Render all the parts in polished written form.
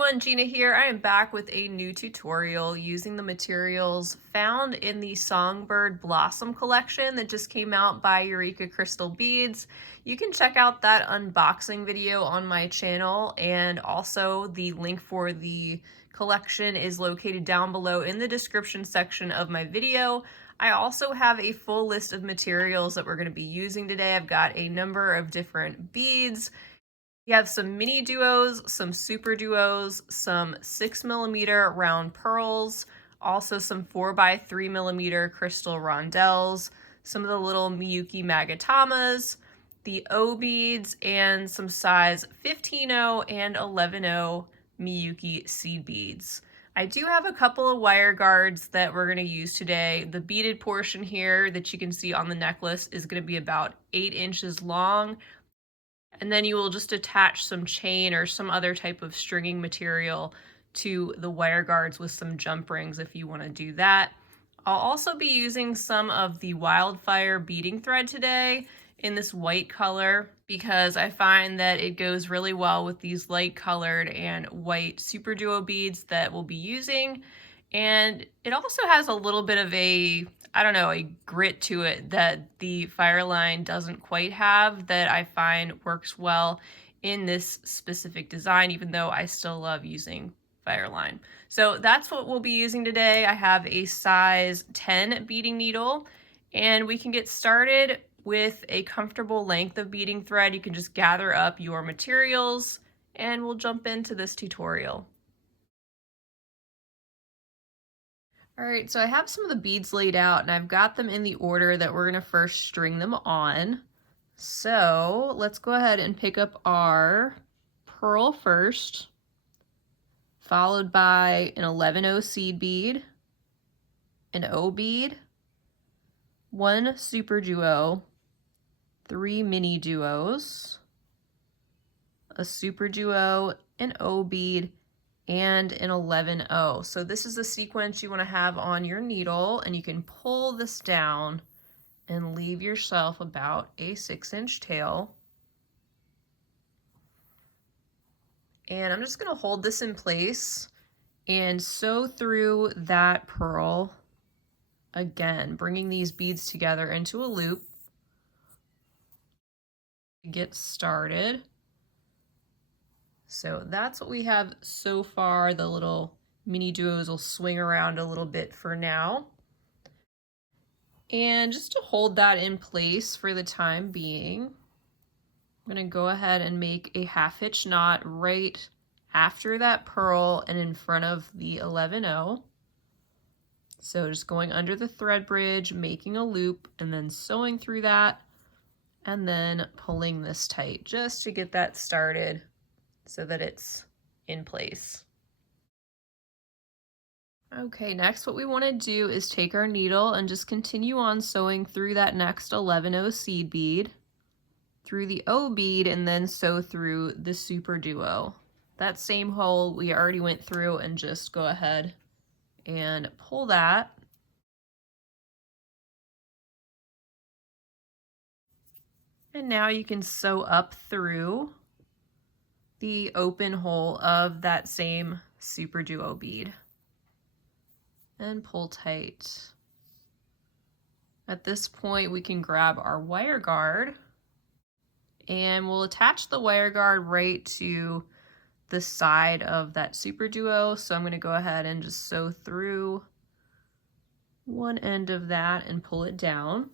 everyone, Gina here. I am back with a new tutorial using the materials found in the Songbird Blossom collection that just came out by Eureka Crystal Beads. You can check out that unboxing video on my channel, and also the link for the collection is located down below in the description section of my video. I also have a full list of materials that we're going to be using today. I've got a number of different beads. You have some MiniDuos, some SuperDuos, some 6mm round pearls, also some 4x3mm crystal rondelles, some of the little Miyuki Magatamas, the O beads, and some size 15-0 and 11-0 Miyuki seed beads. I do have a couple of wire guards that we're going to use today. The beaded portion here that you can see on the necklace is going to be about 8 inches long. And then you will just attach some chain or some other type of stringing material to the wire guards with some jump rings if you want to do that. I'll also be using some of the Wildfire beading thread today in this white color because I find that it goes really well with these light colored and white SuperDuo beads that we'll be using. And it also has a little bit of a grit to it that the Fireline doesn't quite have, that I find works well in this specific design, even though I still love using Fireline. So that's what we'll be using today. I have a size 10 beading needle, and we can get started with a comfortable length of beading thread. You can just gather up your materials, and we'll jump into this tutorial. All right, so I have some of the beads laid out and I've got them in the order that we're gonna first string them on. So let's go ahead and pick up our pearl first, followed by an 11-0 seed bead, an O bead, 1 SuperDuo, 3 MiniDuos, a SuperDuo, an O bead, and an 11-0. So this is the sequence you want to have on your needle, and you can pull this down and leave yourself about a 6-inch tail. And I'm just going to hold this in place and sew through that pearl, again bringing these beads together into a loop to get started. So that's what we have so far. The little MiniDuos will swing around a little bit for now. And just to hold that in place for the time being, I'm going to go ahead and make a 1/2 hitch knot right after that pearl and in front of the 11-0. So just going under the thread bridge, making a loop, and then sewing through that, and then pulling this tight just to get that started so that it's in place. Okay, next what we want to do is take our needle and just continue on sewing through that next 11-0 seed bead, through the O bead, and then sew through the SuperDuo. That same hole we already went through, and just go ahead and pull that. And now you can sew up through the open hole of that same SuperDuo bead and pull tight. At this point, we can grab our wire guard and we'll attach the wire guard right to the side of that SuperDuo. So I'm going to go ahead and just sew through one end of that and pull it down.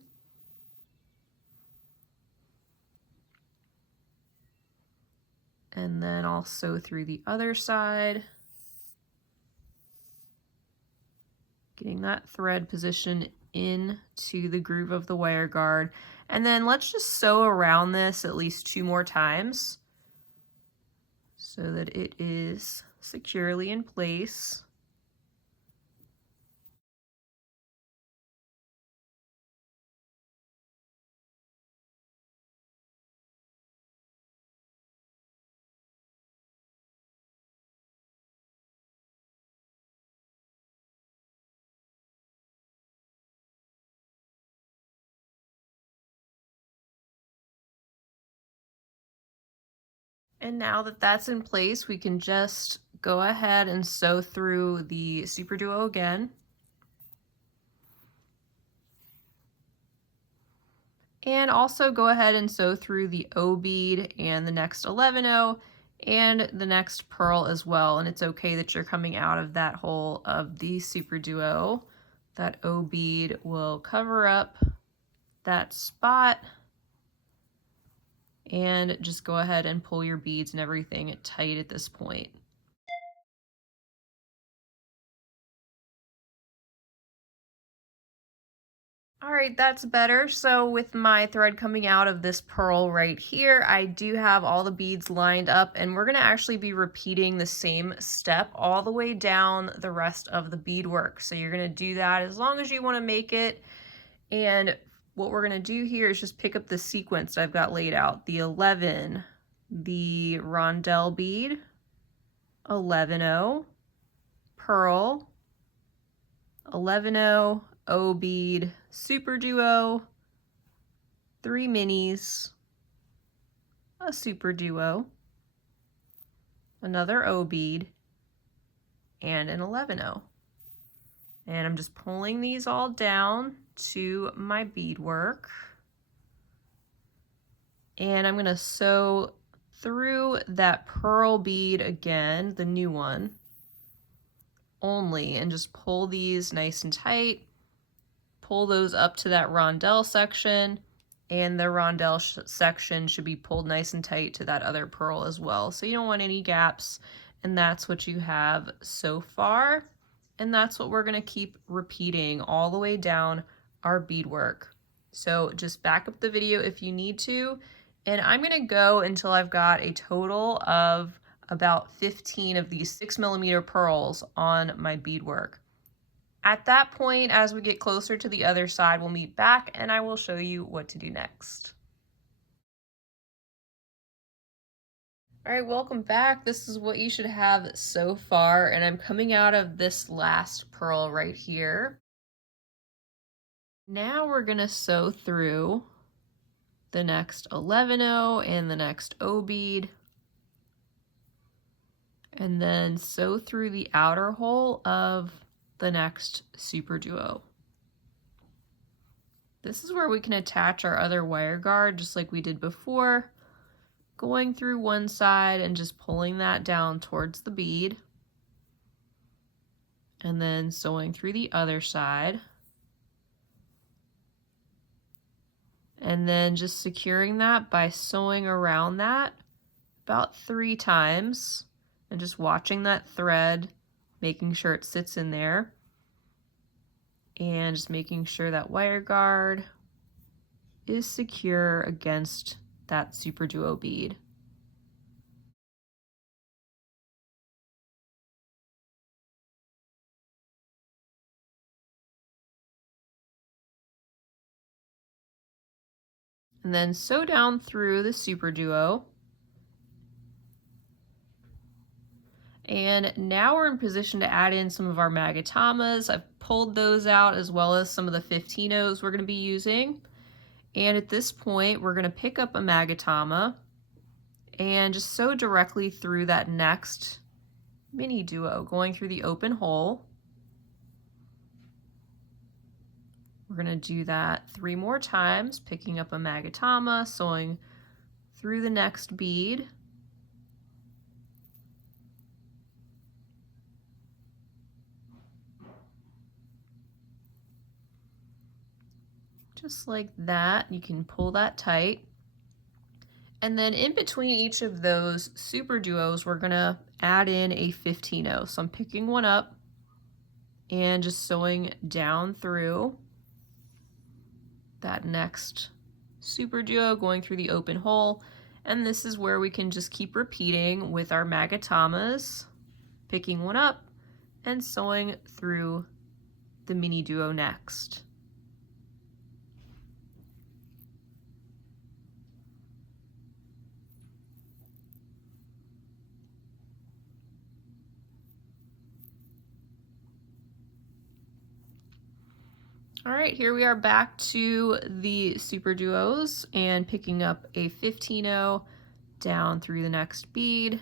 And then I'll sew through the other side, getting that thread position into the groove of the wire guard. And then let's just sew around this at least 2 more times so that it is securely in place. And now that that's in place, we can just go ahead and sew through the SuperDuo again. And also go ahead and sew through the O bead and the next 11-0 and the next pearl as well. And it's okay that you're coming out of that hole of the SuperDuo. That O bead will cover up that spot. And just go ahead and pull your beads and everything tight at this point. All right, that's better. So with my thread coming out of this pearl right here, I do have all the beads lined up, and we're gonna actually be repeating the same step all the way down the rest of the beadwork. So you're gonna do that as long as you wanna make it. And what we're gonna do here is just pick up the sequence I've got laid out. The 11, the rondelle bead, 11-0, pearl, 11-0, O bead, SuperDuo, 3 minis, a SuperDuo, another O bead, and an 11-0. And I'm just pulling these all down to my beadwork. And I'm gonna sew through that pearl bead again, the new one, only, and just pull these nice and tight. Pull those up to that rondelle section, and the rondelle section should be pulled nice and tight to that other pearl as well. So you don't want any gaps, and that's what you have so far. And that's what we're gonna keep repeating all the way down our beadwork. So just back up the video if you need to, and I'm gonna go until I've got a total of about 15 of these 6mm pearls on my beadwork. At that point, as we get closer to the other side, we'll meet back and I will show you what to do next. All right, welcome back. This is what you should have so far, and I'm coming out of this last pearl right here. Now we're gonna sew through the next 11-0 and the next O bead, and then sew through the outer hole of the next SuperDuo. This is where we can attach our other wire guard just like we did before, going through one side and just pulling that down towards the bead, and then sewing through the other side, and then just securing that by sewing around that about 3 times and just watching that thread, making sure it sits in there, and just making sure that wire guard is secure against that SuperDuo bead. And then sew down through the SuperDuo. And now we're in position to add in some of our Magatamas. I've pulled those out as well as some of the 15-0s we're going to be using. And at this point, we're going to pick up a Magatama and just sew directly through that next MiniDuo, going through the open hole. We're going to do that 3 more times, picking up a Magatama, sewing through the next bead. Just like that. You can pull that tight. And then in between each of those SuperDuos, we're gonna add in a 15-0. So I'm picking one up and just sewing down through that next SuperDuo, going through the open hole. And this is where we can just keep repeating with our Magatamas, picking one up and sewing through the MiniDuo next. All right, here we are back to the SuperDuos and picking up a 15-0 down through the next bead.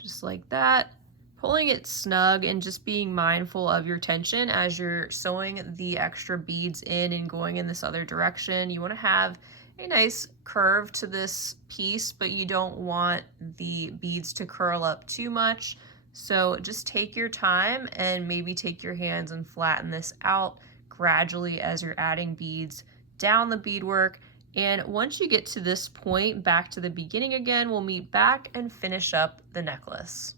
just like that. Pulling it snug and just being mindful of your tension as you're sewing the extra beads in and going in this other direction. You want to have a nice curve to this piece, but you don't want the beads to curl up too much. So just take your time and maybe take your hands and flatten this out gradually as you're adding beads down the beadwork. And once you get to this point, back to the beginning again, we'll meet back and finish up the necklace.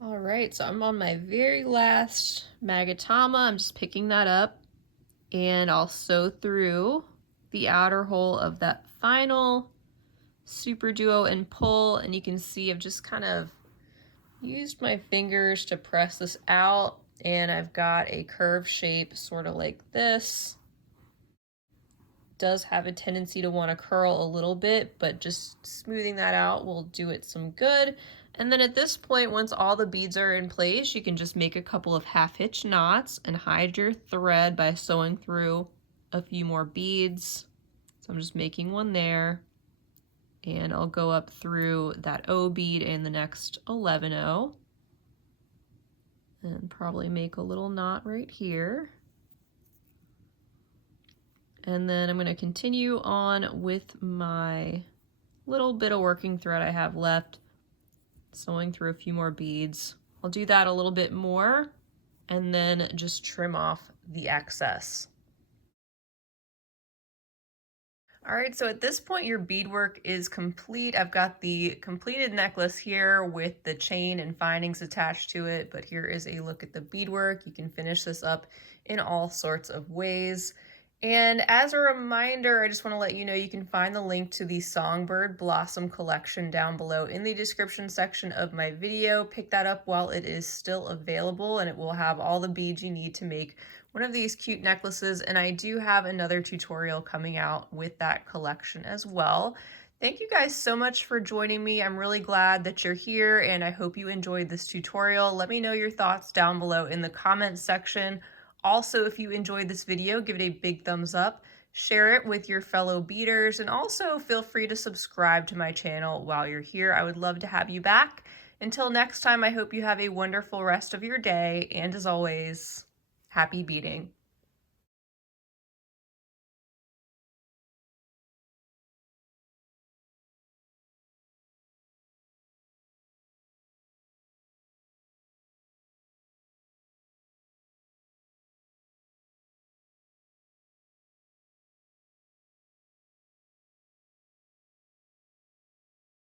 All right, so I'm on my very last Magatama. I'm just picking that up and I'll sew through the outer hole of that final SuperDuo and pull, and you can see I've just kind of used my fingers to press this out, and I've got a curved shape sort of like this. It does have a tendency to want to curl a little bit, but just smoothing that out will do it some good. And then at this point, once all the beads are in place, you can just make a couple of half hitch knots and hide your thread by sewing through a few more beads. So I'm just making one there, and I'll go up through that O bead in the next 11O and probably make a little knot right here. And then I'm going to continue on with my little bit of working thread I have left, sewing through a few more beads. I'll do that a little bit more and then just trim off the excess. All right, so at this point your beadwork is complete. I've got the completed necklace here with the chain and findings attached to it, but here is a look at the beadwork. You can finish this up in all sorts of ways. And as a reminder, I just want to let you know you can find the link to the Songbird Blossom collection down below in the description section of my video. Pick that up while it is still available, and it will have all the beads you need to make one of these cute necklaces. And I do have another tutorial coming out with that collection as well. Thank you guys so much for joining me. I'm really glad that you're here, and I hope you enjoyed this tutorial. Let me know your thoughts down below in the comments section. Also, if you enjoyed this video, give it a big thumbs up, share it with your fellow beaders, and also feel free to subscribe to my channel while you're here. I would love to have you back. Until next time, I hope you have a wonderful rest of your day, and as always, happy beading.